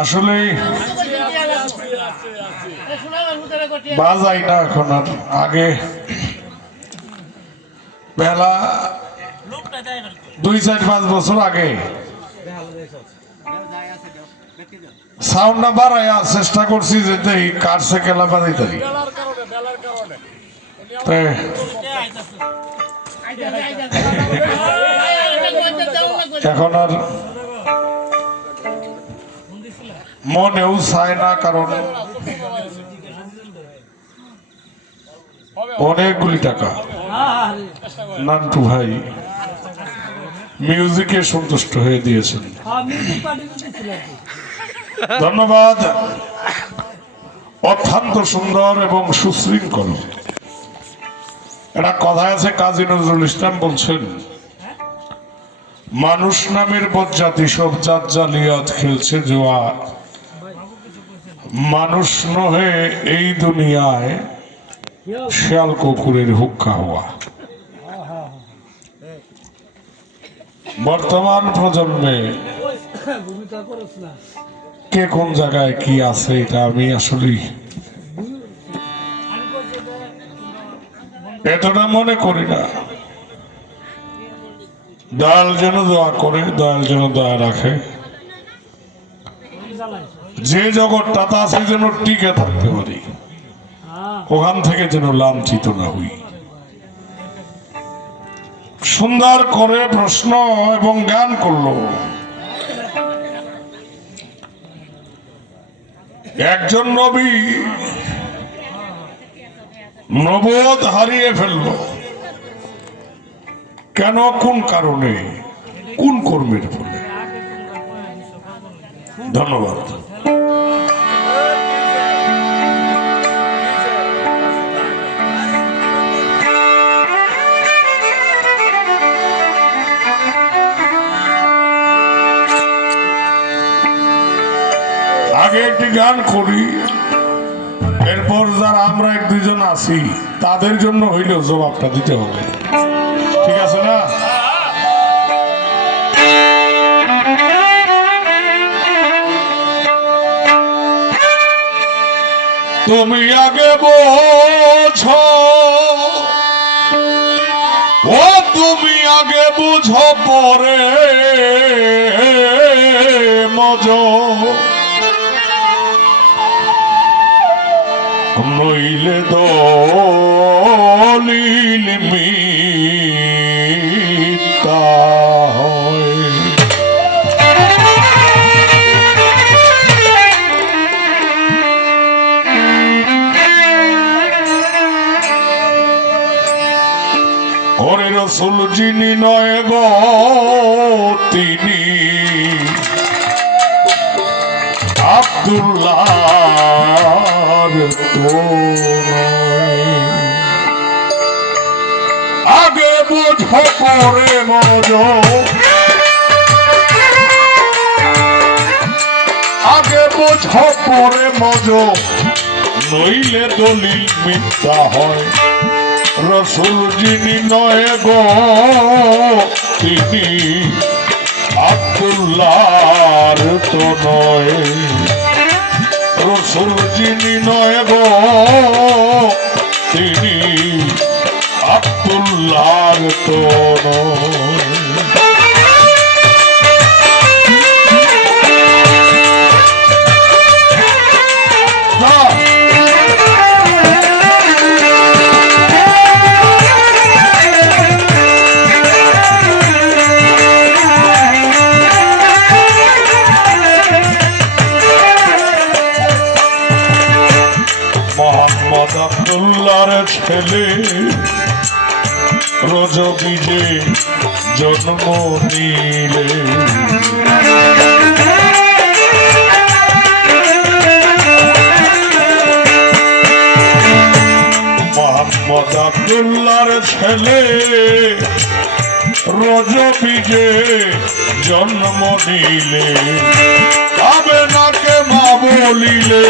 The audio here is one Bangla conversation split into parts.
আসলে বাজাই না এখন আর আগে বেলা 2-4-5 বছর আগে সাউন্ডটা বাড়াইয়া চেষ্টা করছি যে এই কার সে খেলা বাজাইতারি এখন আর মনেও চায় না, কারণ অনেকগুলি টাকা নান্টু ভাই মিউজিকে সন্তুষ্ট হয়ে দিয়েছেন। ধন্যবাদ। অত্যন্ত সুন্দর এবং সুশৃঙ্খল একটা কথা আছে, কাজী নজরুল ইসলাম বলছেন, মানুষ নামের বজ্জাতি সব জাত জালিয়াত খেলছে জোয়া, মানুষ নহে এই দুনিয়ায় শিয়াল কুকুরের হুক্কা হওয়া। বর্তমান প্রজন্মে কে কোন জায়গায় কি আছে এটা আমি আসলে এতটা মনে করি না। দয়াল যেন দোয়া করে, দয়াল যেন দয়া রাখে, যে জগৎটা আছে যেন টিকে থাকতে পারি, ওখান থেকে যেন লাঞ্ছিত না হই। সুন্দর করে প্রশ্ন এবং গান করলো। একজন নবী নবুয়ত হারিয়ে ফেলল কেন, কোন কারণে, কোন কর্মের ফলে? ধন্যবাদ। আগে একটি গান করি, এরপর যারা আমরা 1-2 জন আছি তাদের জন্য হইলেও জবাবটা দিতে হবে, ঠিক আছে না? তুমি আগে বোঝো, ও তুমি আগে বুঝো পরে মজো, নইলে দলিল মিথ্যা হয়। ওরে রসুল যিনি নয় গো তিনি আব্দুল্লাহর তো আগে বুঝো পরে মজো, আগে বুঝো পরে মজো, নইলে দলিল মিথ্যা হয়। রসুল যিনি নয় গো তিনি আব্দুল্লাহর তো নয়, রসুল যিনি নয় গো তিনি আব্দুল্লাহর তো নয়। আব্দুল্লাহর ছেলে রোজ বীজে জন্ম নিলে, মোহাম্মদ আব্দুল্লাহর ছেলে রোজ বীজে জন্ম নিলে, আবে নাকে মা বলিলে,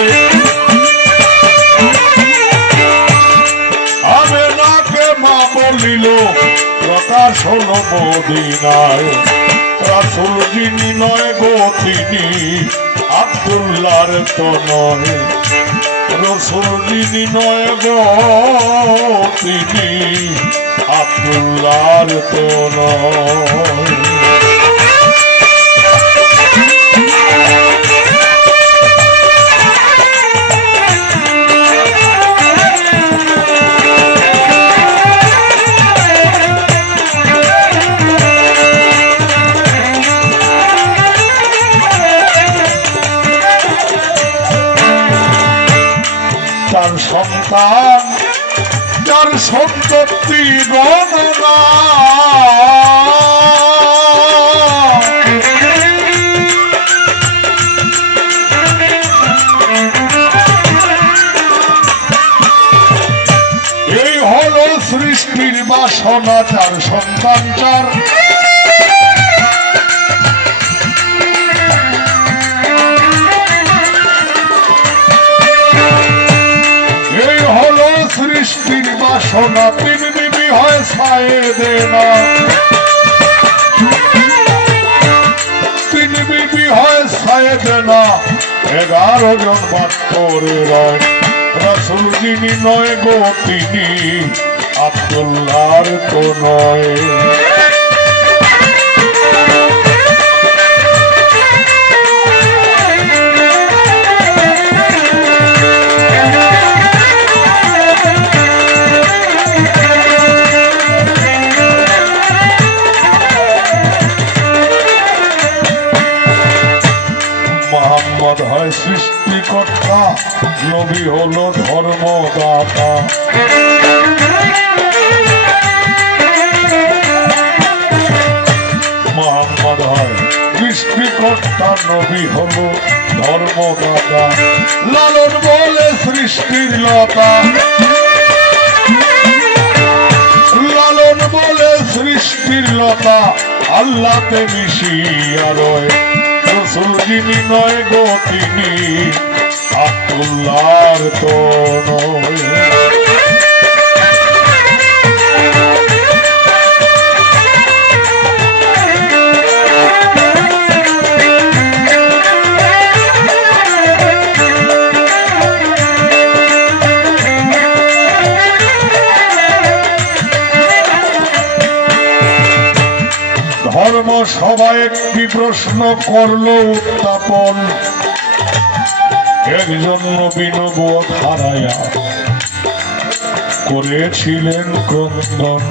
বলিল প্রকাশ হলো মদিনায় রাসূল যিনি নয় গো তিনি আব্দুল্লাহর তো নয় রাসূল যিনি নয় গো তিনি আব্দুল্লাহর তো নয় সন্তান যার সন্ততি গণনা এই হলো সৃষ্টির বাসনা যার সন্তান যার সৃষ্টির বাসনা তিন বিবি হয় সায়েদেনা তিন বিবি হয় সায়েদেনা 11 জন বাচ্চরে রয় রাসূল যিনি নয় গো তিনি আব্দুল্লাহর তো নয় মোহাম্মদ হয় সৃষ্টিকর্তা নবী হলো ধর্মদাতা মোহাম্মদ হয় সৃষ্টিকর্তা নবী হলো ধর্মদাতা লালন বলে সৃষ্টির লতা লালন বলে সৃষ্টির লতা আল্লাহতে মিশিয়া রয় রাসূল যিনি নয় গো তিনি আব্দুল্লাহর তো নয় ধর্ম সবাই একটি প্রশ্ন করলো উত্থাপন একজন নবী নবুয়ত হারায়া করেছিলেন ক্রন্দন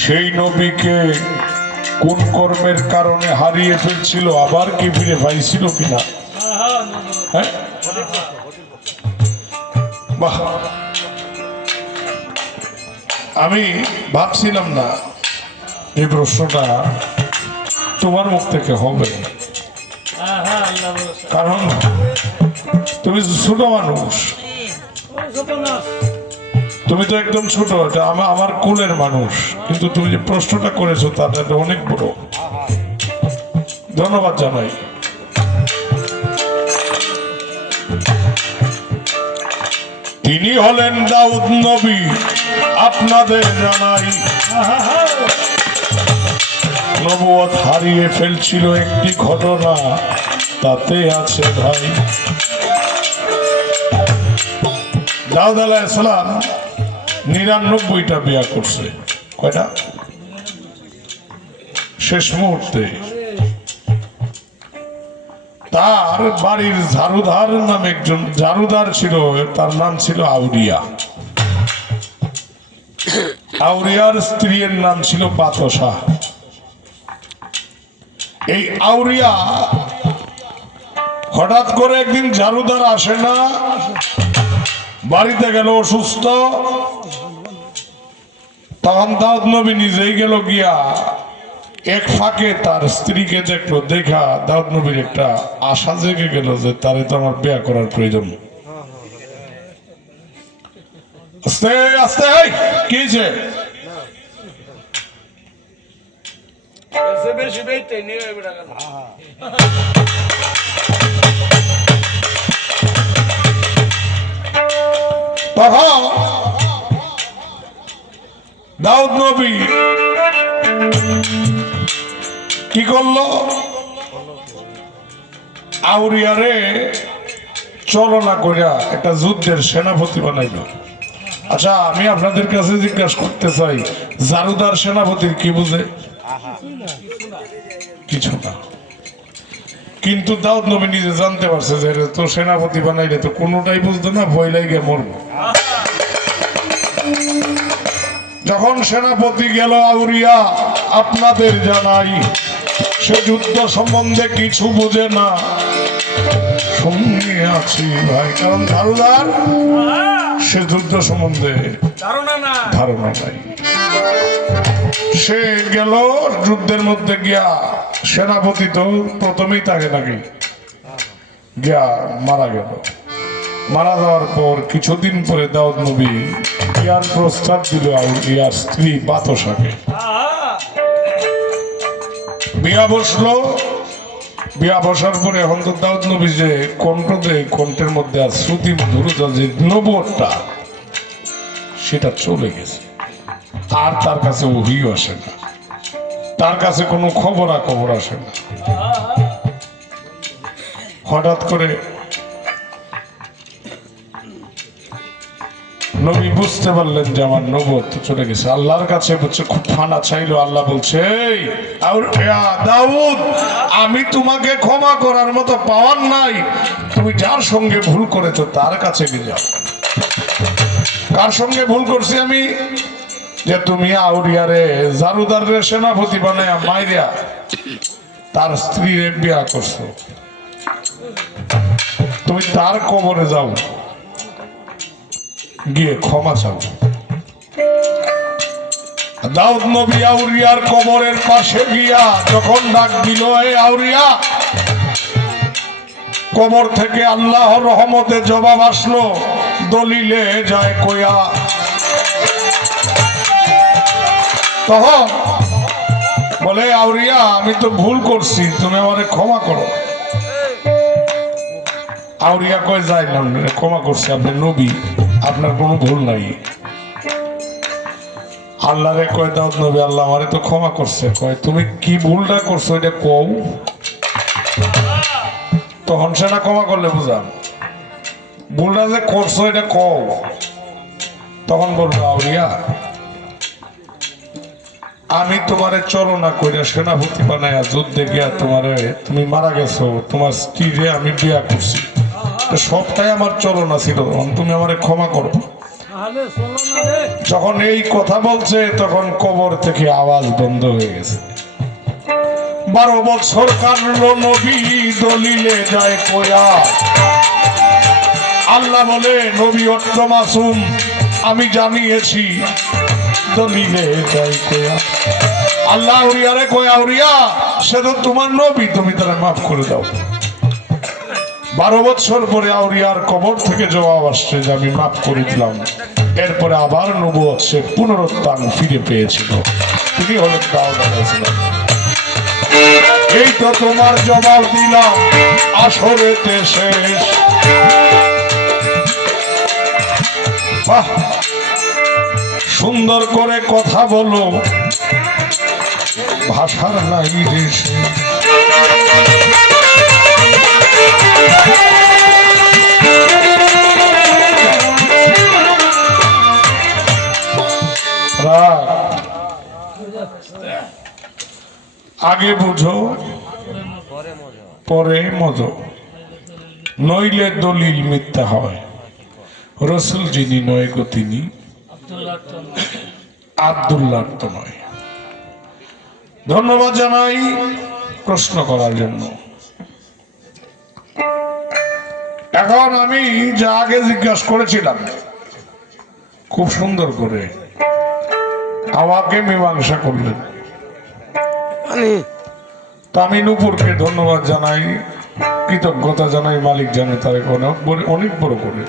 সেই নবীকে কোন কর্মের কারণে হারিয়ে ফেলছিল আবার কি ফিরে পাইছিল কিনা হ্যাঁ বাহ আমি ভাবছিলাম না এই প্রশ্নটা তোমার মুখ থেকে হবে কারণ তুমি ছোট মানুষ তুমি তো একদম ছোট আমার কুলের মানুষ কিন্তু তুমি যে প্রশ্নটা করেছো তাটা অনেক বড় ধন্যবাদ জানাই তিনি হলেন দাউদ নবী আপনাদের জানাই নবুয়ত হারিয়ে ফেলছিল একটি ঘটনা তাতে আছে ভাই দাউদ আলাইহিস সালাম 99টা বিয়া করছে কয়টা শেষ মুহূর্তে তার বাড়ির ঝাড়ুদার নামে একজন ঝাড়ুদার ছিল তার নাম ছিল আউরিয়া আউরিয়ার স্ত্রীর নাম ছিল বাতসা এই আউরিয়া হঠাৎ করে একদিন ঝাড়ুদার আসে না বাড়িতে গেল অসুস্থ তখন দাউদ নবী নিজেই গেল গিয়া এক ফাঁকে তার স্ত্রীকে দেখলো দেখা দাউদ নবীর একটা আশা জেগে গেল যে তারে তো আমার বিয়ে করার প্রয়োজন আস্তে আস্তে কি যে বেশি বেটে নিয়ে তখন দাউদ নবী কি করলো? আউরিয়ারে চলনা কইরা একটা যুদ্ধের সেনাপতি বানাইল। আচ্ছা, আমি আপনাদের কাছে জিজ্ঞাসা করতে চাই, জারুদার সেনাপতির কি বুঝে? কিছু না। কিন্তু দাউদ নবী নিজে জানতে পারছে যে তো সেনাপতি বানাইলে তো কোনোটাই বুঝতো না, ভয় লাগে মরব। যখন সেনাপতি গেল আউরিয়া, আপনাদের জানাই সে যুদ্ধ সম্বন্ধে কিছু বুঝে না। শুনে আছি ভাই, কারণ ধারুদার সে যুদ্ধ সম্বন্ধে ধারণা নাই। সে গেল যুদ্ধের মধ্যে গিয়া, সেনাপতি তো প্রথমেই তাকে নাকি গিয়া মারা গেল। মারা যাওয়ার পর কিছুদিন পরে দাউদ নবী ইয়ার প্রস্তাব দিল ইয়ার স্ত্রী বাতসাকে। বিয়া বসলো। বিয়া বসার পরে এখন তো দাউদ নবী যে কণ্ঠের মধ্যে আর শ্রুতি মধুরতা যে নবুয়তটা সেটা চলে গেছে। আর তার কাছে ওহিও আসে না, তার কাছে কোনো খবর আসে না। হঠাৎ করে নবী বুঝতে পারলেন যে আমার নবুয়ত চলে গেছে। আল্লাহর কাছে বলছে, খুব ফানা চাইলো। আল্লাহ বলছে, দাউদ, আমি তোমাকে ক্ষমা করার মতো পাওয়ার নাই। তুমি যার সঙ্গে ভুল করেছো তার কাছে নিয়ে যাও। কার সঙ্গে ভুল করছি আমি? যে তুমি আউরিয়ারে জারুদারের সেনাপতি বানায় মাইরিয়া তার স্ত্রীর বিয়া করছো। তুমি তার কবরে যাও, গিয়ে ক্ষমা চাও। দাউদ নবী আউরিয়ার কবরের পাশে গিয়া যখন ডাক দিল, এই আউরিয়া, কবর থেকে আল্লাহর রহমতে জবাব আসলো, দলিলে যায় কয়া। তখন বলে, আউরিয়া, আমি তো ভুল করছি, তুমি আমারে ক্ষমা করো। আউরিয়া কয়, যাই না, ক্ষমা করছি, আপনি নবী, আপনার কোনো ভুল নাই। আল্লাহরে কয় দাউদ নবী, আল্লাহ আমারে তো ক্ষমা করছে। কয়, তুমি কি ভুলটা করছো এটা কও। তখন সেটা ক্ষমা করলে বুঝান, ভুলটা যে করছো এটা কও। তখন বলবো, আউরিয়া, আমি তোমারে চলনা কইরা সেনাপতি বানায়া যুদ্ধে গিয়া তুমি মারা গেছো, তোমার স্ত্রীরে আমি বিয়া করছি, সবটাই আমার চলনা ছিল, তুমি আমারে ক্ষমা করো। যখন এই কথা বলছে তখন কবর থেকে আওয়াজ বন্ধ হয়ে গেছে। 12 বছর কাটলো নবী দলিলে যায় কয়া। আল্লাহ বলে, নবী অট্ট মাসুম, আমি জানিয়েছি, দলিলে যায় কয়া। আল্লাহ আউরিয়ারে কয়, আউরিয়া, সে তো তোমার নবী, তুমি তারা মাফ করে দাও। 12 বছর পরে আউরিয়ার কবর থেকে জবাব আসছে যে আমি মাফ করে দিলাম। এরপরে আবার নবুয়ত সে পুনরুত্থান ফিরে পেয়েছিল। তিনি হলেন দাউদ আলাইহিস সালাম। এই তো তোমার জবাব দিলাম, আসরেতে শেষ। বাহ, সুন্দর করে কথা বলো, ভাষার নাই দেশে। আগে বুঝো পরে মজো, নইলে দলিল মিথ্যা হয়। রসুল যিনি নয় গো তিনি আব্দুল্লাহর তো নয়। ধন্যবাদ জানাই প্রশ্ন করার জন্য। এখন আমি যা আগে জিজ্ঞাসা করেছিলাম খুব সুন্দর করে আমাকে মীমাংসা করলেন। তা আমি নূপুরকে ধন্যবাদ জানাই, কৃতজ্ঞতা জানাই, মালিক জানে তার অনেক বড় করে।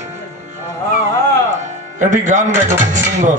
এটি গান গাইতে খুব সুন্দর।